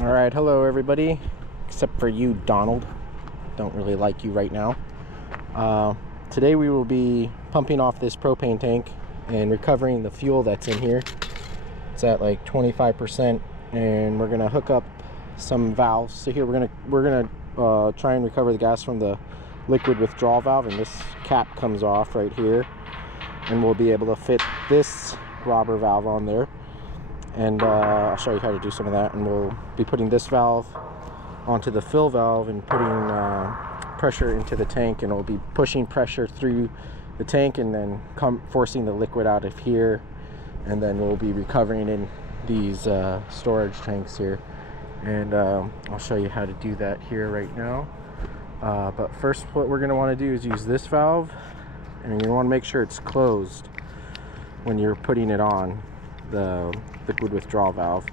All right, hello everybody, except for you, Donald. Don't really like you right now. Today we will be pumping off this propane tank and recovering the fuel that's in here. It's at like 25%, and we're gonna hook up some valves. So here we're gonna try and recover the gas from the liquid withdrawal valve, and this cap comes off right here, and we'll be able to fit this robber valve on there. And I'll show you how to do some of that, and we'll be putting this valve onto the fill valve and putting pressure into the tank, and it'll be pushing pressure through the tank and then forcing the liquid out of here, and then we'll be recovering in these storage tanks here. And I'll show you how to do that here right now. But first, what we're going to want to do is use this valve, and you want to make sure it's closed when you're putting it on, the liquid withdrawal valve.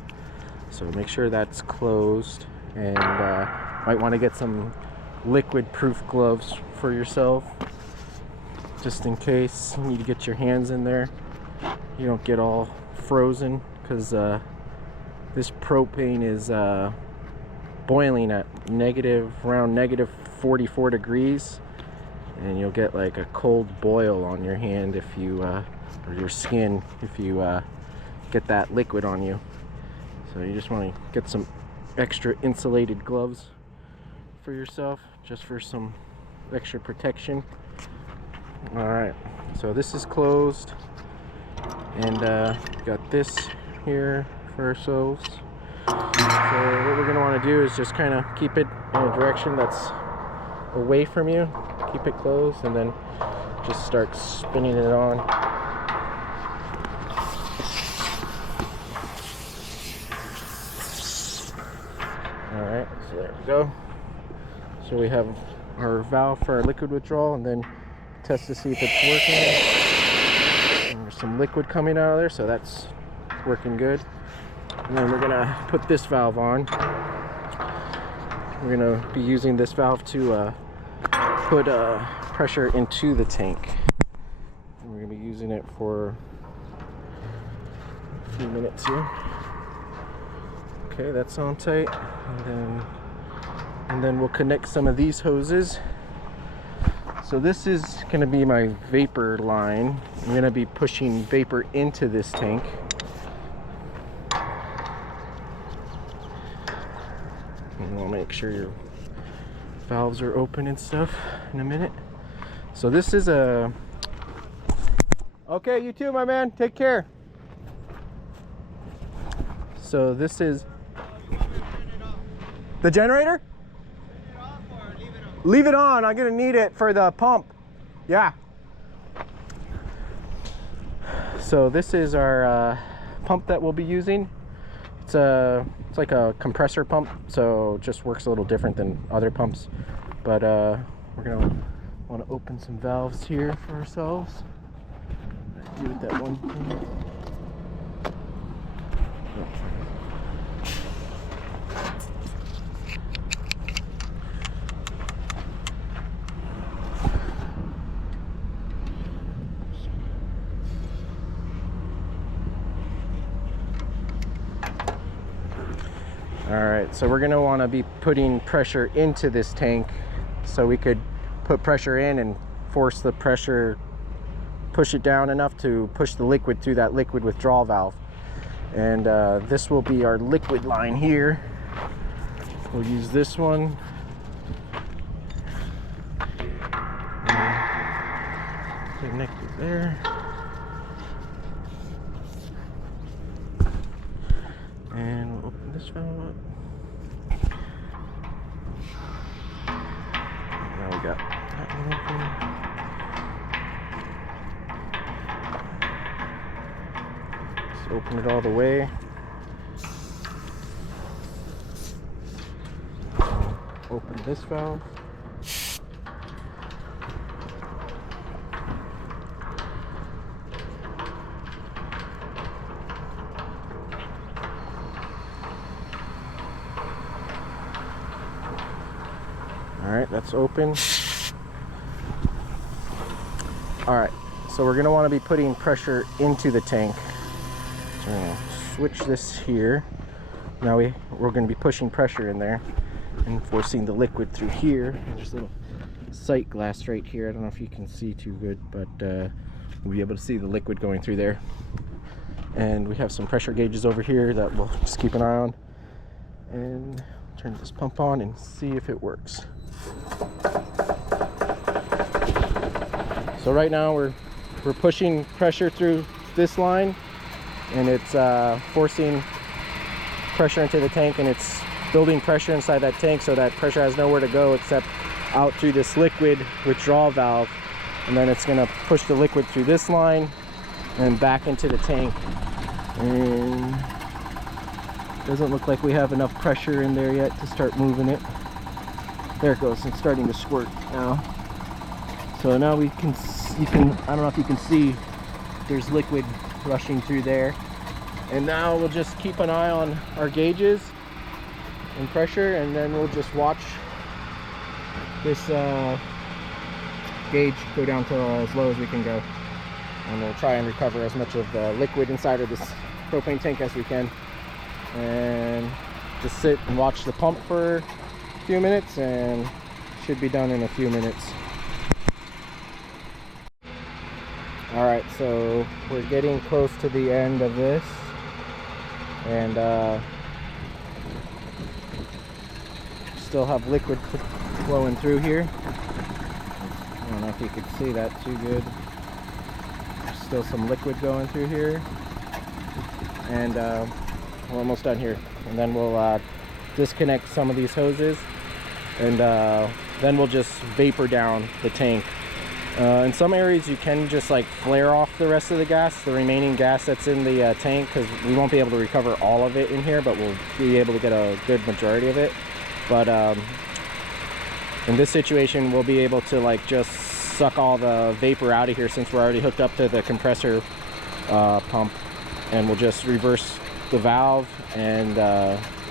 So make sure that's closed, and might want to get some liquid proof gloves for yourself, just in case you need to get your hands in there, you don't get all frozen, because this propane is boiling at around negative 44 degrees, and you'll get like a cold boil on your hand if you or your skin if you get that liquid on you. So you just want to get some extra insulated gloves for yourself, just for some extra protection. All right, so this is closed, and got this here for ourselves. So what we're going to want to do is just kind of keep it in a direction that's away from you, keep it closed, and then just start spinning it on. Alright, so there we go. So we have our valve for our liquid withdrawal, and then test to see if it's working. And there's some liquid coming out of there, so that's working good. And then we're gonna put this valve on. We're gonna be using this valve to put pressure into the tank. And we're gonna be using it for a few minutes here. Okay, that's on tight, and then we'll connect some of these hoses. So this is going to be my vapor line. I'm going to be pushing vapor into this tank. And we'll make sure your valves are open and stuff in a minute. So this is a... Okay, you too, my man. Take care. So this is... The generator? Leave it on. I'm gonna need it for the pump. Yeah. So this is our pump that we'll be using. It's like a compressor pump, so it just works a little different than other pumps. But we're gonna want to open some valves here for ourselves. Do with that one thing. Alright, so we're going to want to be putting pressure into this tank, so we could put pressure in and force the pressure, push it down enough to push the liquid through that liquid withdrawal valve. And this will be our liquid line here. We'll use this one. Connect it there. And we'll open this valve up. Now we got that one open. Let's open it all the way. Open this valve. Alright, that's open. Alright, so we're going to want to be putting pressure into the tank. So we're going to switch this here. Now we're going to be pushing pressure in there and forcing the liquid through here. There's a little sight glass right here. I don't know if you can see too good, but we'll be able to see the liquid going through there. And we have some pressure gauges over here that we'll just keep an eye on. And turn this pump on and see if it works. So right now we're pushing pressure through this line, and it's forcing pressure into the tank, and it's building pressure inside that tank, so that pressure has nowhere to go except out through this liquid withdrawal valve. And then it's going to push the liquid through this line and back into the tank. And doesn't look like we have enough pressure in there yet to start moving it. There it goes. It's starting to squirt now. So now you can, I don't know if you can see, there's liquid rushing through there. And now we'll just keep an eye on our gauges and pressure, and then we'll just watch this gauge go down to as low as we can go. And we'll try and recover as much of the liquid inside of this propane tank as we can. And just sit and watch the pump for a few minutes, and should be done in a few minutes. Alright, so we're getting close to the end of this, and still have liquid flowing through here. I don't know if you can see that too good. There's still some liquid going through here, and we're almost done here. And then we'll disconnect some of these hoses, and then we'll just vapor down the tank. In some areas you can just like flare off the rest of the gas, the remaining gas that's in the tank, because we won't be able to recover all of it in here, but we'll be able to get a good majority of it. But in this situation we'll be able to like just suck all the vapor out of here, since we're already hooked up to the compressor pump, and we'll just reverse the valve and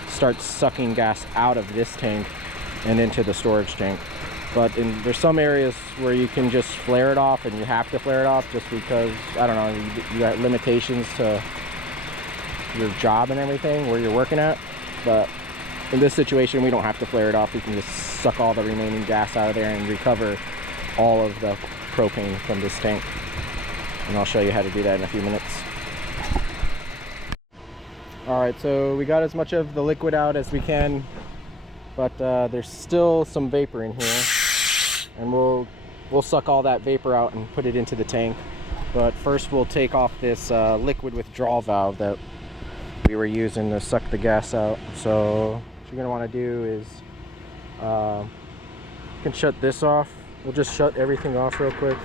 start sucking gas out of this tank and into the storage tank. But there's some areas where you can just flare it off, and you have to flare it off just because, I don't know, you got limitations to your job and everything where you're working at. But in this situation we don't have to flare it off. We can just suck all the remaining gas out of there and recover all of the propane from this tank. And I'll show you how to do that in a few minutes. Alright, so we got as much of the liquid out as we can, but there's still some vapor in here. And we'll suck all that vapor out and put it into the tank. But first we'll take off this liquid withdrawal valve that we were using to suck the gas out. So what you're going to want to do is you can shut this off. We'll just shut everything off real quick.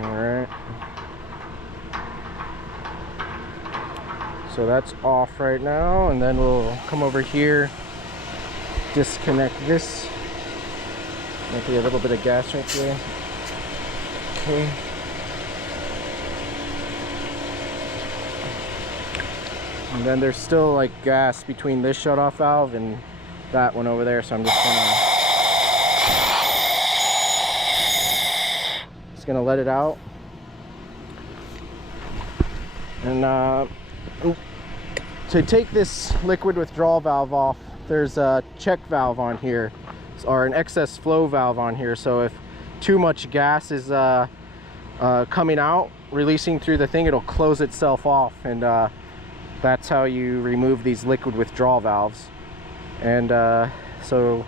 Alright. So that's off right now, and then we'll come over here, disconnect this. Might be a little bit of gas right there. Okay. And then there's still like gas between this shut-off valve and that one over there, so I'm just gonna let it out. And to take this liquid withdrawal valve off, there's a check valve on here, or an excess flow valve on here. So if too much gas is coming out, releasing through the thing, it'll close itself off, and that's how you remove these liquid withdrawal valves. And so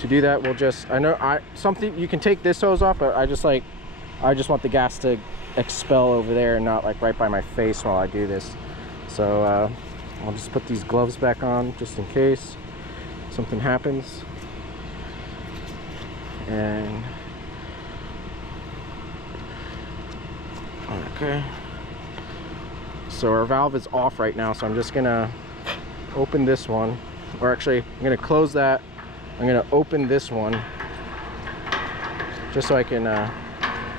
to do that, we'll just, something you can take this hose off, but I just want the gas to expel over there and not like right by my face while I do this. So I'll just put these gloves back on just in case something happens. And okay, so our valve is off right now, so I'm just gonna open this one, or actually I'm gonna close that. I'm gonna open this one just so I can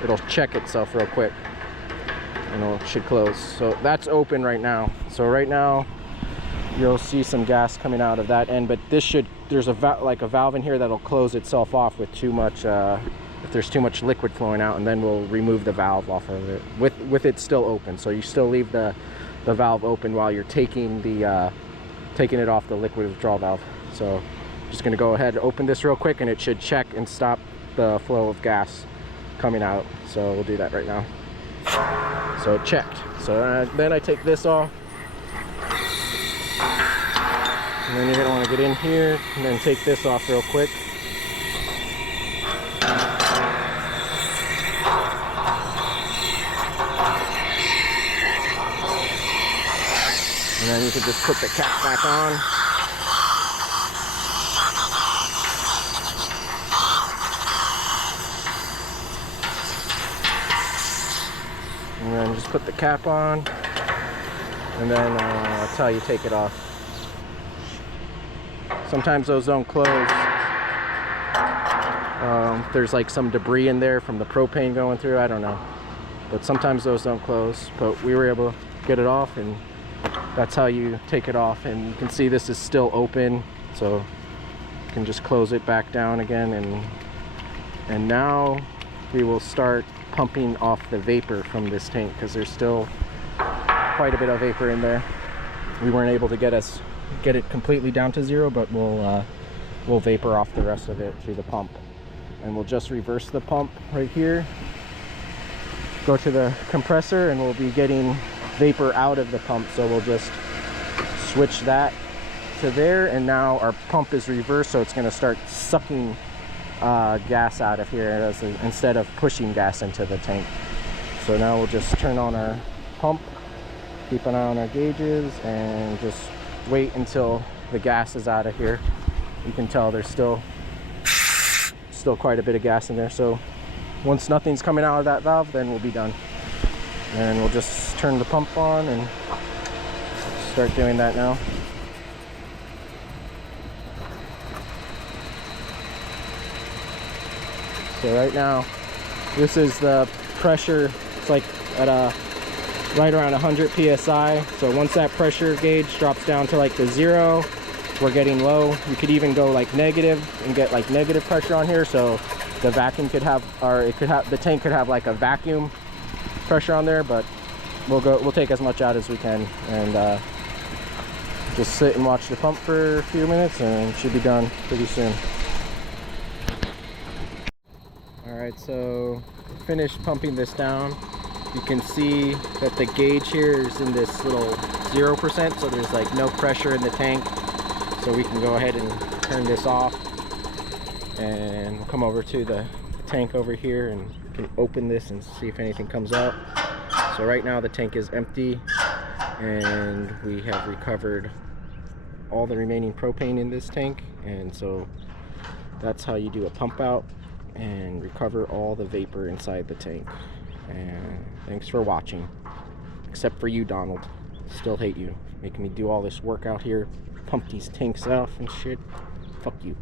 it'll check itself real quick, and it should close. So that's open right now. So right now you'll see some gas coming out of that end, but there's a valve in here that'll close itself off with too much if there's too much liquid flowing out, and then we'll remove the valve off of it with it still open. So you still leave the valve open while you're taking it off the liquid withdrawal valve. So just going to go ahead and open this real quick, and it should check and stop the flow of gas coming out. So we'll do that right now. So it checked. So then I take this off, and then you're going to want to get in here and then take this off real quick. And then you can just put the cap back on. And then just put the cap on. And then that's how you take it off. Sometimes those don't close. There's like some debris in there from the propane going through, I don't know. But sometimes those don't close. But we were able to get it off, and that's how you take it off. And you can see this is still open, so you can just close it back down again. And now we will start pumping off the vapor from this tank, because there's still quite a bit of vapor in there. We weren't able to get it completely down to zero, but we'll vapor off the rest of it through the pump. And we'll just reverse the pump right here, go to the compressor, and we'll be getting vapor out of the pump. So we'll just switch that to there, and now our pump is reversed, so it's going to start sucking gas out of here instead of pushing gas into the tank. So now we'll just turn on our pump, keep an eye on our gauges, and just wait until the gas is out of here. You can tell there's still quite a bit of gas in there. So once nothing's coming out of that valve, then we'll be done. And we'll just turn the pump on and start doing that now. So right now, this is the pressure. It's like at right around 100 psi. So once that pressure gauge drops down to like the 0, we're getting low. You could even go like negative and get like negative pressure on here. So the vacuum could have, or the tank could have like a vacuum pressure on there. But we'll take as much out as we can, and just sit and watch the pump for a few minutes, and it should be done pretty soon. Alright, so finished pumping this down. You can see that the gauge here is in this little 0%, so there's like no pressure in the tank. So we can go ahead and turn this off, and we'll come over to the tank over here and can open this and see if anything comes out. So right now the tank is empty, and we have recovered all the remaining propane in this tank. And so that's how you do a pump out and recover all the vapor inside the tank. And thanks for watching, except for you, Donald. Still hate you, making me do all this work out here, pump these tanks off and shit. Fuck you.